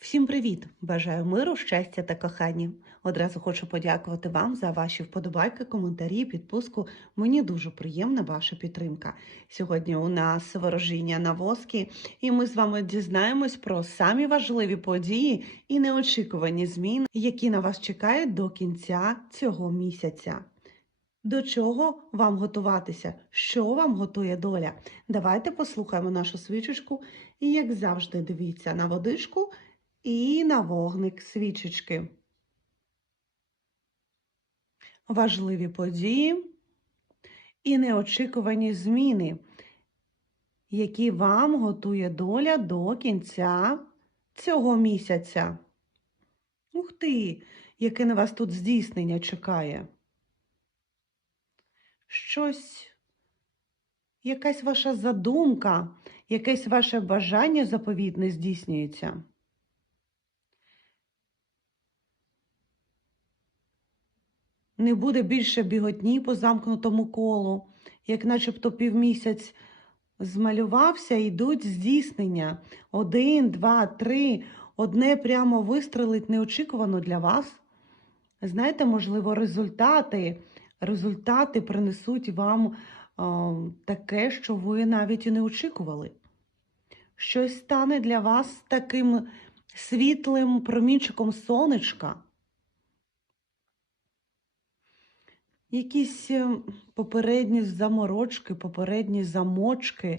Всім привіт! Бажаю миру, щастя та кохання. Одразу хочу подякувати вам за ваші вподобайки, коментарі, підписку. Мені дуже приємна ваша підтримка. Сьогодні у нас ворожіння на воски, і ми з вами дізнаємось про самі важливі події і неочікувані зміни, які на вас чекають до кінця цього місяця. До чого вам готуватися? Що вам готує доля? Давайте послухаємо нашу свічечку і, як завжди, дивіться на водичку і на вогник свічечки. Важливі події і неочікувані зміни, які вам готує доля до кінця цього місяця. Ух ти, яке на вас тут здійснення чекає. Щось, якась ваша задумка, якесь ваше бажання заповітне здійснюється. Не буде більше біготні по замкнутому колу, як начебто півмісяць змалювався, йдуть здійснення. Один, два, три. Одне прямо вистрелить неочікувано для вас. Знаєте, можливо, результати, результати принесуть вам а, таке, що ви навіть і не очікували. Щось стане для вас таким світлим промінчиком сонечка. Якісь е, попередні заморочки, попередні замочки,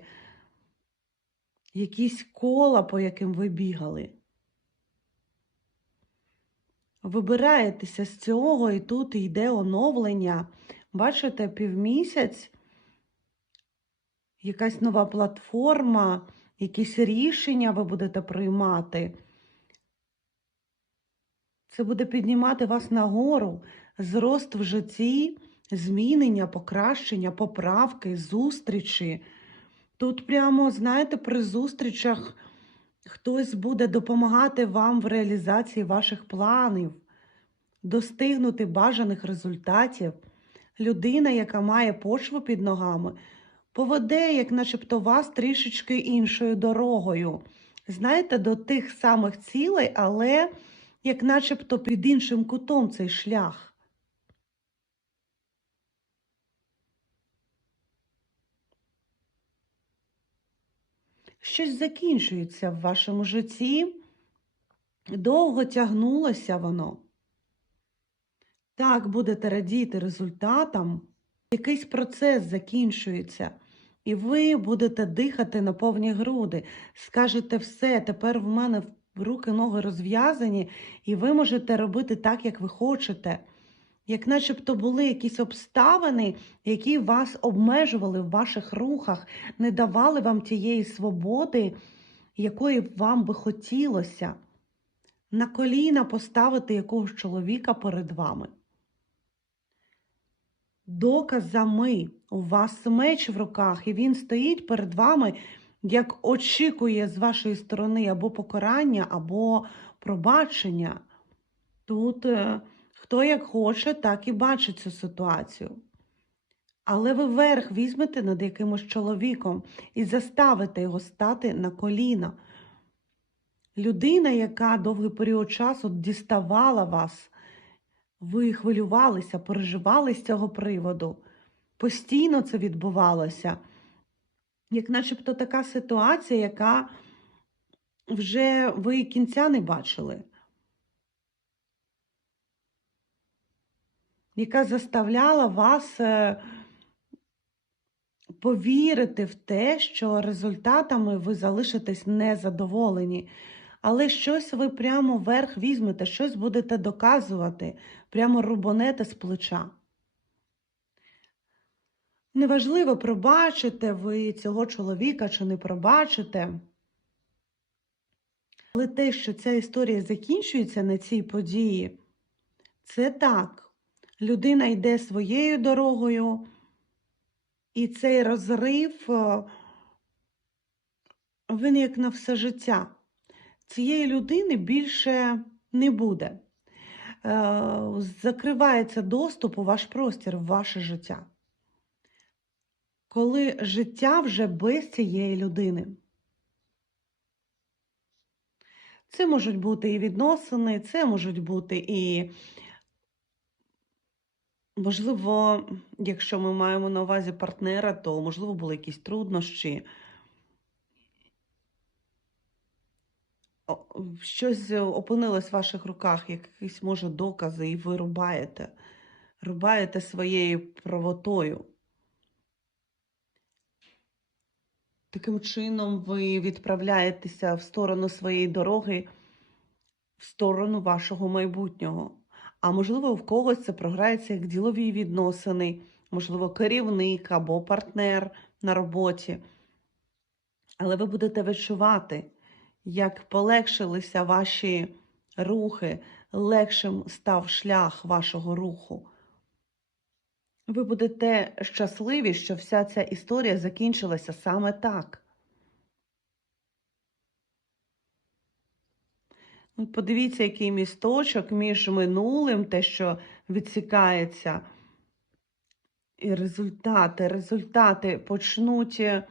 якісь кола, по яким ви бігали. Вибираєтеся з цього, і тут йде оновлення. Бачите, півмісяць, якась нова платформа, якісь рішення ви будете приймати. Це буде піднімати вас нагору, зрост в житті, змінення, покращення, поправки, зустрічі. Тут прямо, знаєте, при зустрічах хтось буде допомагати вам в реалізації ваших планів, достигнути бажаних результатів. Людина, яка має почву під ногами, поведе, як начебто вас трішечки іншою дорогою. Знаєте, до тих самих цілей, але як начебто під іншим кутом цей шлях. Щось закінчується в вашому житті, довго тягнулося воно. Так, будете радіти результатам, якийсь процес закінчується, і ви будете дихати на повні груди. Скажете все, тепер в мене руки, ноги розв'язані, і ви можете робити так, як ви хочете. Як начебто були якісь обставини, які вас обмежували в ваших рухах, не давали вам тієї свободи, якої вам би хотілося, на коліна поставити якогось чоловіка перед вами. Доказами у вас меч в руках, і він стоїть перед вами, як очікує з вашої сторони або покарання, або пробачення. Тут е, хто як хоче, так і бачить цю ситуацію. Але ви верх візьмете над якимось чоловіком і заставите його стати на коліна. Людина, яка довгий період часу діставала вас, ви хвилювалися, переживали з цього приводу. Постійно це відбувалося. Як начебто така ситуація, яка вже ви кінця не бачили. Яка заставляла вас е, повірити в те, що результатами ви залишитесь незадоволені. Але щось ви прямо вверх візьмете, щось будете доказувати, прямо рубонете з плеча. Неважливо, пробачите ви цього чоловіка чи не пробачите. Але те, що ця історія закінчується на цій події, це так людина йде своєю дорогою, і цей розрив, е, він як на все життя. Цієї людини більше не буде. Е, закривається доступ у ваш простір, в ваше життя. Коли життя вже без цієї людини. Це можуть бути і відносини, це можуть бути і, можливо, якщо ми маємо на увазі партнера, то, можливо, були якісь труднощі. Щось опинилось в ваших руках, якісь, може, докази, і ви рубаєте. Рубаєте своєю правотою. Таким чином, ви відправляєтеся в сторону своєї дороги, в сторону вашого майбутнього. А можливо, в когось це програється як ділові відносини, можливо, керівник або партнер на роботі. Але ви будете відчувати, як полегшилися ваші рухи, легшим став шлях вашого руху. Ви будете щасливі, що вся ця історія закінчилася саме так. Подивіться, який місточок між минулим, те, що відсікається, і результати. Результати почнуть е,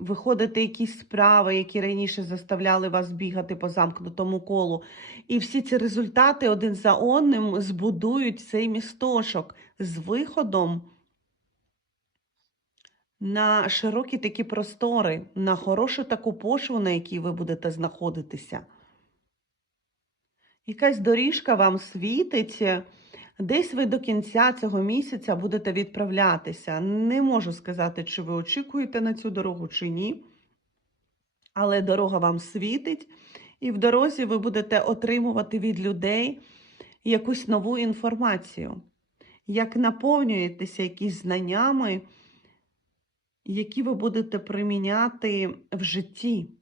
виходити якісь справи, які раніше заставляли вас бігати по замкнутому колу. І всі ці результати один за одним збудують цей місточок з виходом на широкі такі простори, на хорошу таку почву, на якій ви будете знаходитися. Якась доріжка вам світить, десь ви до кінця цього місяця будете відправлятися. Не можу сказати, чи ви очікуєте на цю дорогу, чи ні. Але дорога вам світить, і в дорозі ви будете отримувати від людей якусь нову інформацію, як наповнюєтеся якісь знаннями, які ви будете приміняти в житті.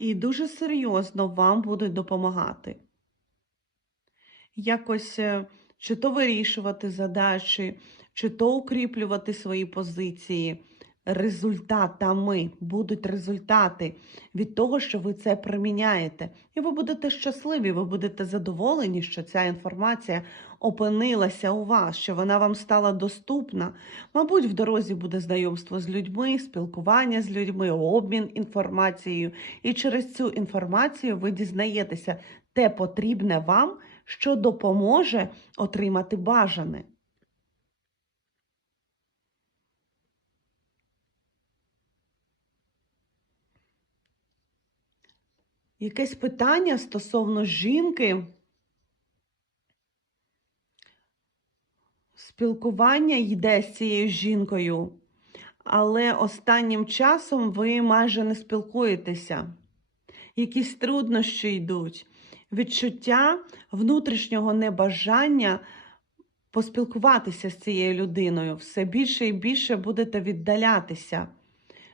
І дуже серйозно вам будуть допомагати. Якось е, чи то вирішувати задачі, чи то укріплювати свої позиції. Результатами будуть результати від того, що ви це приміняєте. І ви будете щасливі, ви будете задоволені, що ця інформація опинилася у вас, що вона вам стала доступна. Мабуть, в дорозі буде знайомство з людьми, спілкування з людьми, обмін інформацією. І через цю інформацію ви дізнаєтеся те потрібне вам, що допоможе отримати бажане. Якесь питання стосовно жінки, спілкування йде з цією жінкою, але останнім часом ви майже не спілкуєтеся. Якісь труднощі йдуть, відчуття внутрішнього небажання поспілкуватися з цією людиною. Все більше і більше будете віддалятися.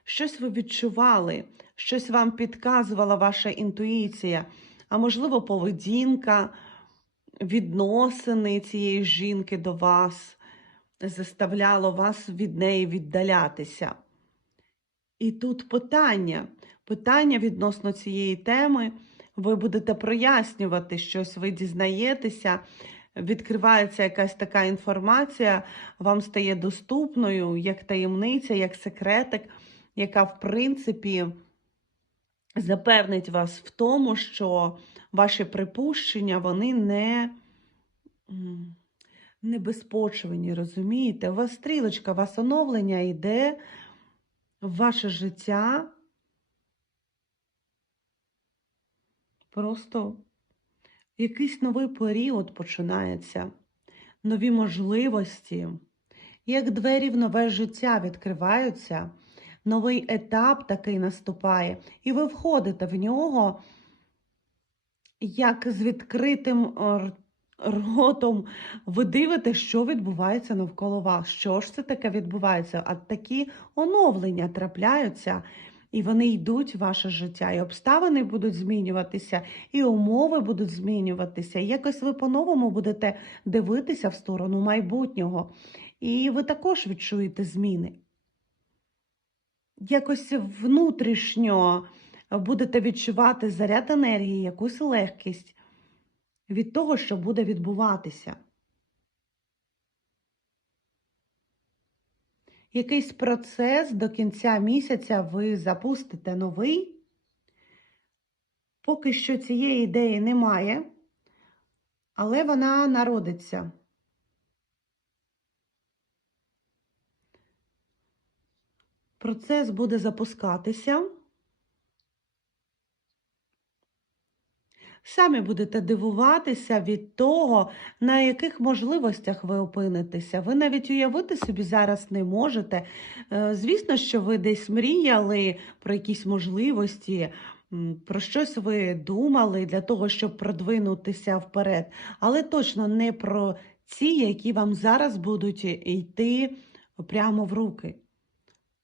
Щось ви відчували, щось вам підказувала ваша інтуїція, а можливо, поведінка, відносини цієї жінки до вас заставляло вас від неї віддалятися. І тут питання, питання відносно цієї теми. Ви будете прояснювати щось, ви дізнаєтеся, відкривається якась така інформація, вам стає доступною як таємниця, як секретик, яка, в принципі, запевнить вас в тому, що ваші припущення, вони не, не розумієте? У вас стрілочка, у вас оновлення йде в ваше життя. Просто якийсь новий період починається, нові можливості, як двері в нове життя відкриваються, новий етап такий наступає, і ви входите в нього, як з відкритим ротом, ви дивитесь, що відбувається навколо вас. Що ж це таке відбувається? А такі оновлення трапляються. І вони йдуть в ваше життя, і обставини будуть змінюватися, і умови будуть змінюватися. І якось ви по-новому будете дивитися в сторону майбутнього. І ви також відчуєте зміни. Якось внутрішньо будете відчувати заряд енергії, якусь легкість від того, що буде відбуватися. якийсь процес до кінця місяця ви запустите новий, Поки що цієї ідеї немає, але вона народиться. Процес буде запускатися. Самі будете дивуватися від того, на яких можливостях ви опинитеся. Ви навіть уявити собі зараз не можете. Е, Звісно, що ви десь мріяли про якісь можливості, про щось ви думали для того, щоб продвинутися вперед, але точно не про ці, які вам зараз будуть йти прямо в руки.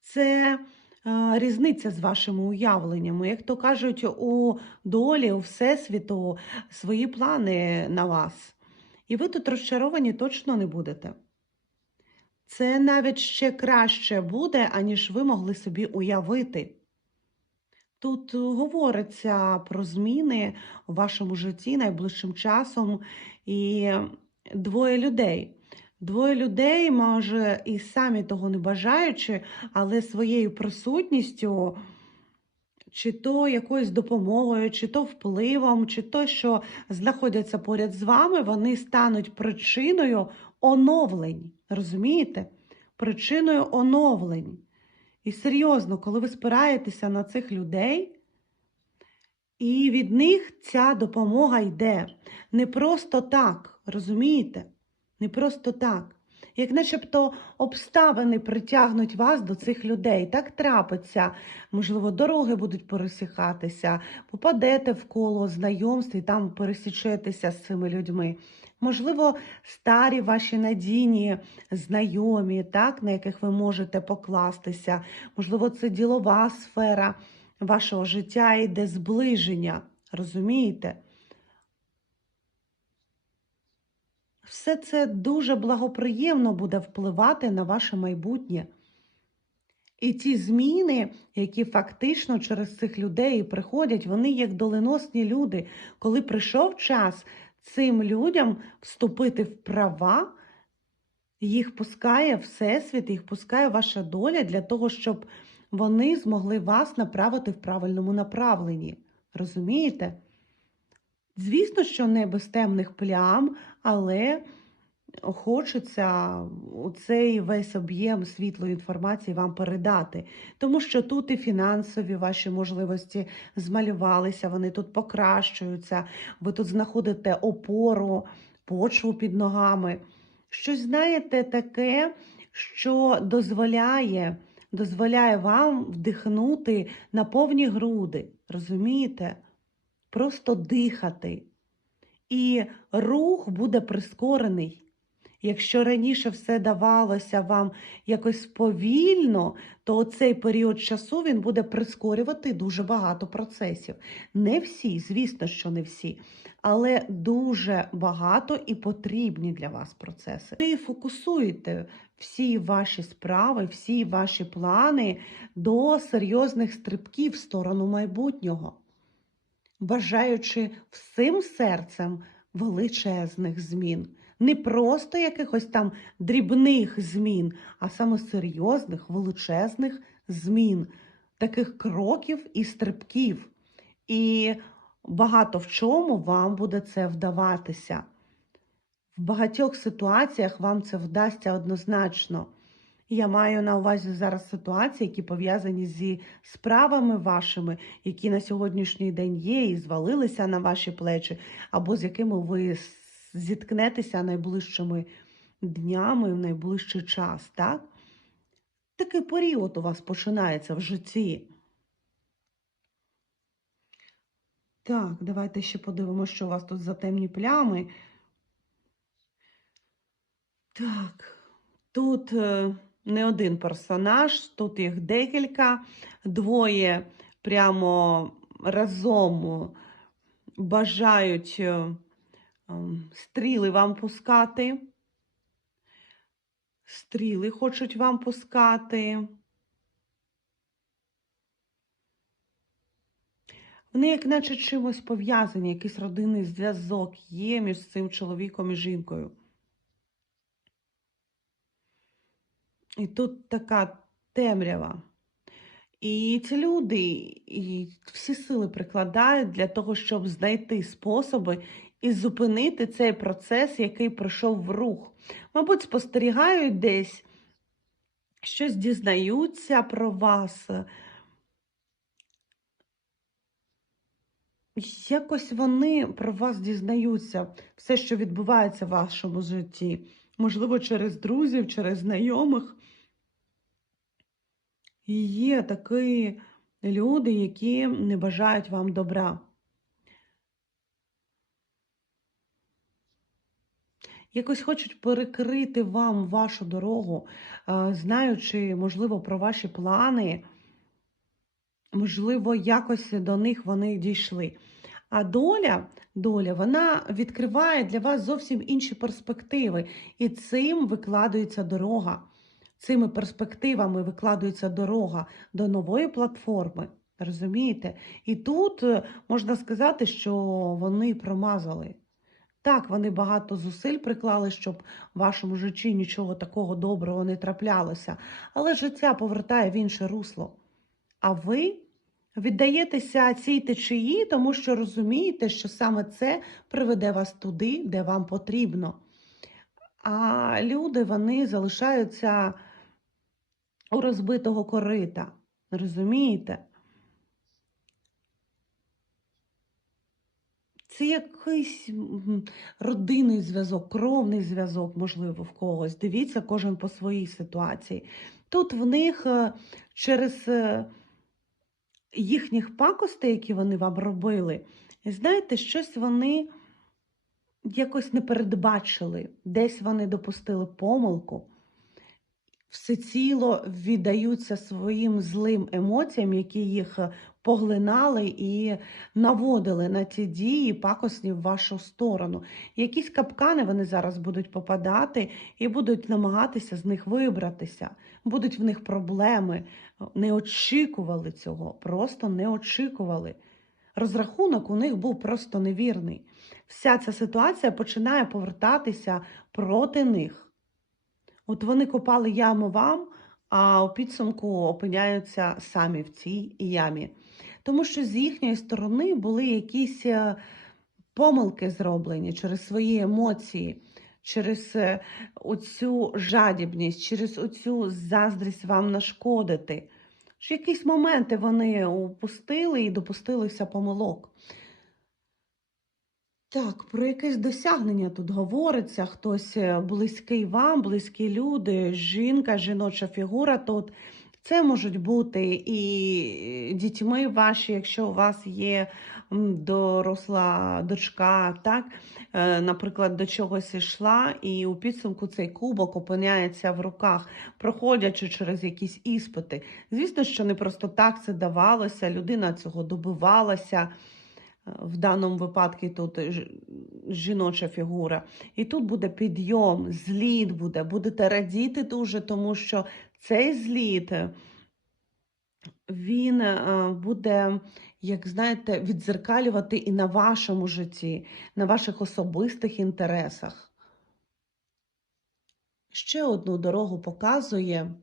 Це е, різниця з вашими уявленнями. Як то кажуть, у долі, у Всесвіту свої плани на вас. І ви тут розчаровані точно не будете. Це навіть ще краще буде, аніж ви могли собі уявити. Тут говориться про зміни у вашому житті найближчим часом і двоє людей. Двоє людей, може, і самі того не бажаючи, але своєю присутністю, чи то якоюсь допомогою, чи то впливом, чи то, що знаходяться поряд з вами, вони стануть причиною оновлень. Розумієте? Причиною оновлень. І серйозно, коли ви спираєтеся на цих людей, і від них ця допомога йде. Не просто так, розумієте? Не просто так. Як начебто обставини притягнуть вас до цих людей. Так трапиться. Можливо, дороги будуть пересихатися, попадете в коло знайомств і там пересічетеся з цими людьми. Можливо, старі ваші надійні знайомі, так, на яких ви можете покластися. Можливо, це ділова сфера вашого життя йде зближення. Розумієте? Все це дуже благоприємно буде впливати на ваше майбутнє. І ті зміни, які фактично через цих людей приходять, вони як доленосні люди. Коли прийшов час цим людям вступити в права, їх пускає Всесвіт, їх пускає ваша доля для того, щоб вони змогли вас направити в правильному направленні. Розумієте? Звісно, що не без темних плям, але хочеться цей весь об'єм світлої інформації вам передати. Тому що тут і фінансові ваші можливості змалювалися, вони тут покращуються, ви тут знаходите опору, почву під ногами. Щось знаєте таке, що дозволяє, дозволяє вам вдихнути на повні груди. Розумієте? Просто дихати. І рух буде прискорений. Якщо раніше все давалося вам якось повільно, то цей період часу він буде прискорювати дуже багато процесів. Не всі, звісно, що не всі, але дуже багато і потрібні для вас процеси. Ви фокусуєте всі ваші справи, всі ваші плани до серйозних стрибків в сторону майбутнього бажаючи всім серцем величезних змін. Не просто якихось там дрібних змін, а саме серйозних, величезних змін, таких кроків і стрибків. І багато в чому вам буде це вдаватися. В багатьох ситуаціях вам це вдасться однозначно. Я маю на увазі зараз ситуації, які пов'язані зі справами вашими, які на сьогоднішній день є, і звалилися на ваші плечі, або з якими ви зіткнетеся найближчими днями в найближчий час. так? Такий період у вас починається в житті. Так, давайте ще подивимося, що у вас тут за темні плями. Так, тут. Е, не один персонаж, тут їх декілька, двоє прямо разом бажають е, ем, стріли вам пускати. Стріли хочуть вам пускати. Вони, як наче чимось пов'язані, якийсь родинний зв'язок є між цим чоловіком і жінкою. І тут така темрява. І ці люди і всі сили прикладають для того, щоб знайти способи і зупинити цей процес, який пройшов в рух. Мабуть, спостерігають десь, щось дізнаються про вас. Якось вони про вас дізнаються, все, що відбувається в вашому житті. Можливо, через друзів, через знайомих. І є такі люди, які не бажають вам добра. Якось хочуть перекрити вам вашу дорогу, е, знаючи, можливо, про ваші плани, можливо, якось до них вони дійшли. А доля, доля, вона відкриває для вас зовсім інші перспективи, і цим викладується дорога. Цими перспективами викладується дорога до нової платформи. Розумієте? І тут е, можна сказати, що вони промазали. Так, вони багато зусиль приклали, щоб в вашому житті нічого такого доброго не траплялося, але життя повертає в інше русло. А ви віддаєтеся цій течії, тому що розумієте, що саме це приведе вас туди, де вам потрібно. А люди вони залишаються у розбитого корита. Розумієте? Це якийсь родинний зв'язок, кровний зв'язок, можливо, в когось. Дивіться, кожен по своїй ситуації. Тут в них е, через е, їхніх пакостей, які вони вам робили, знаєте, щось вони якось не передбачили, десь вони допустили помилку. Всеціло віддаються своїм злим емоціям, які їх поглинали і наводили на ті дії пакосні в вашу сторону. Якісь капкани вони зараз будуть попадати і будуть намагатися з них вибратися. Будуть в них проблеми. Не очікували цього, просто не очікували. Розрахунок у них був просто невірний. Вся ця ситуація починає повертатися проти них. От вони копали яму вам, а у підсумку опиняються самі в цій ямі. Тому що з їхньої сторони були якісь е, помилки зроблені через свої емоції, через е, оцю жадібність, через оцю заздрість вам нашкодити. Що якісь моменти вони упустили і допустилися помилок. Так, про якесь досягнення тут говориться, хтось е, близький вам, близькі люди, жінка, жіноча фігура тут. Це можуть бути і дітьми ваші, якщо у вас є доросла дочка, так, е, наприклад, до чогось йшла, і у підсумку цей кубок опиняється в руках, проходячи через якісь іспити. Звісно, що не просто так це давалося, людина цього добивалася в даному випадку тут жіноча фігура. І тут буде підйом, зліт буде, будете радіти дуже, тому що цей зліт, він е, буде, як знаєте, відзеркалювати і на вашому житті, на ваших особистих інтересах. Ще одну дорогу показує.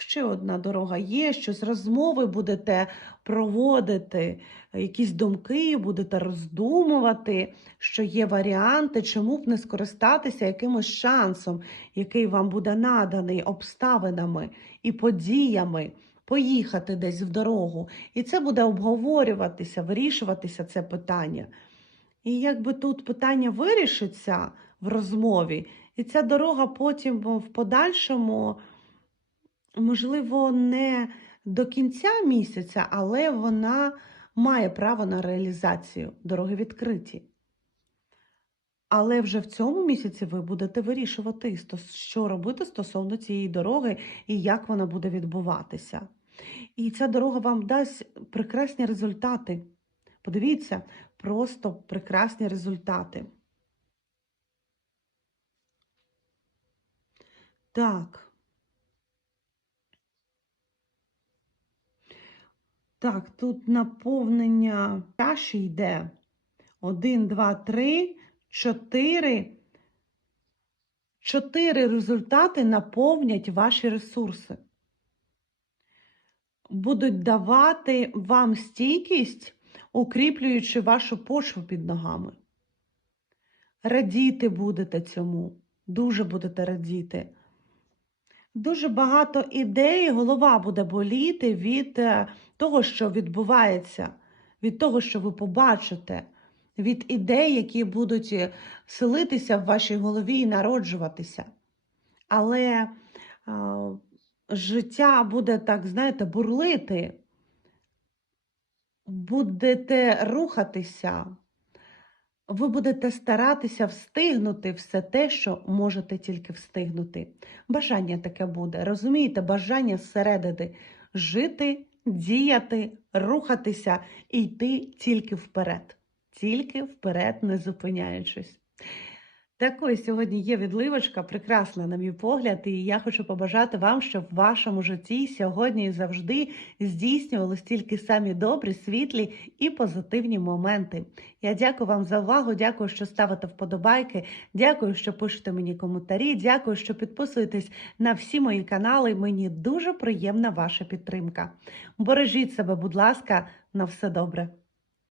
Ще одна дорога є, що з розмови будете проводити якісь думки, будете роздумувати, що є варіанти, чому б не скористатися якимось шансом, який вам буде наданий обставинами і подіями, поїхати десь в дорогу. І це буде обговорюватися, вирішуватися це питання. І якби тут питання вирішиться в розмові, і ця дорога потім в подальшому можливо, не до кінця місяця, але вона має право на реалізацію, дороги відкриті. Але вже в цьому місяці ви будете вирішувати, що робити стосовно цієї дороги і як вона буде відбуватися. І ця дорога вам дасть прекрасні результати. Подивіться, просто прекрасні результати. Так. Так, тут наповнення чаші йде. Один, два, три, чотири. Чотири результати наповнять ваші ресурси. будуть давати вам стійкість, укріплюючи вашу почву під ногами. Радіти будете цьому, дуже будете радіти. Дуже багато ідей, голова буде боліти від е, того, що відбувається, від того, що ви побачите, від ідей, які будуть е, селитися в вашій голові і народжуватися. Але а, життя буде так, знаєте, бурлити, будете рухатися, ви будете старатися встигнути все те, що можете тільки встигнути. Бажання таке буде, розумієте, бажання зсередини жити, діяти, рухатися і йти тільки вперед, тільки вперед, не зупиняючись. Такою сьогодні є відливочка, прекрасна, на мій погляд, і я хочу побажати вам, щоб в вашому житті сьогодні і завжди здійснювалися тільки самі добрі, світлі і позитивні моменти. Я дякую вам за увагу, дякую, що ставите вподобайки, дякую, що пишете мені коментарі, дякую, що підписуєтесь на всі мої канали. Мені дуже приємна ваша підтримка. Бережіть себе, будь ласка, на все добре.